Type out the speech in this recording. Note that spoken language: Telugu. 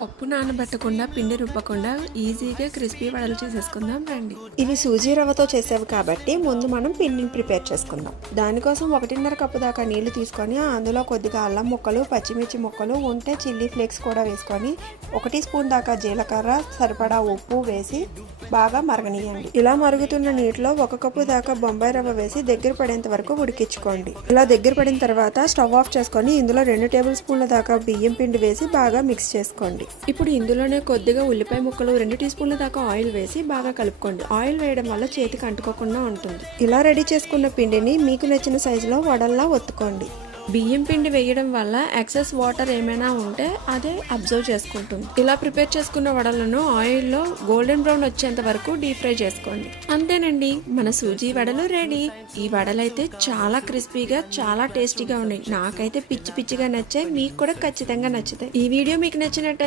పప్పు నానబెట్టకుండా పిండి రుబ్బకుండా ఈజీగా క్రిస్పీ వడలు చేసేసుకుందాం రండి. ఇవి సూజీ రవ్వతో చేసేవి కాబట్టి ముందు మనం పిండిని ప్రిపేర్ చేసుకుందాం. దానికోసం 1.5 కప్పు దాకా నీళ్లు తీసుకొని అందులో కొద్దిగా అల్లం ముక్కలు, పచ్చిమిర్చి ముక్కలు ఉంటే చిల్లీ ఫ్లేక్స్ కూడా వేసుకొని 1 స్పూన్ దాకా జీలకర్ర, సరిపడా ఉప్పు వేసి బాగా మరగనియండి. ఇలా మరుగుతున్న నీటిలో 1 కప్పు దాకా బొంబాయి రవ్వ వేసి దగ్గర పడేంత వరకు ఉడికించుకోండి. ఇలా దగ్గర పడిన తర్వాత స్టవ్ ఆఫ్ చేసుకొని ఇందులో 2 టేబుల్ స్పూన్ల దాకా బియ్యం పిండి వేసి బాగా మిక్స్ చేసుకోండి. ఇప్పుడు ఇందులోనే కొద్దిగా ఉల్లిపాయ ముక్కలు, 2 టీ స్పూన్ల దాకా ఆయిల్ వేసి బాగా కలుపుకోండి. ఆయిల్ వేయడం వల్ల చేతికి అంటుకోకుండా ఉంటుంది. ఇలా రెడీ చేసుకున్న పిండిని మీకు నచ్చిన సైజులో వడల్లా ఒత్తుకోండి. బియ్యం పిండి వేయడం వల్ల ఎక్సెస్ వాటర్ ఏమైనా ఉంటే అదే అబ్జర్వ్ చేసుకుంటుంది. ఇలా ప్రిపేర్ చేసుకున్న వడలను ఆయిల్లో గోల్డెన్ బ్రౌన్ వచ్చేంత వరకు డీప్ ఫ్రై చేసుకోండి. అంతేనండి, మన సూజీ వడలు రెడీ. ఈ వడలు అయితే చాలా క్రిస్పీగా, చాలా టేస్టీగా ఉన్నాయి. నాకైతే పిచ్చి పిచ్చిగా నచ్చాయి. మీకు కూడా ఖచ్చితంగా నచ్చుతాయి. ఈ వీడియో మీకు నచ్చినట్టు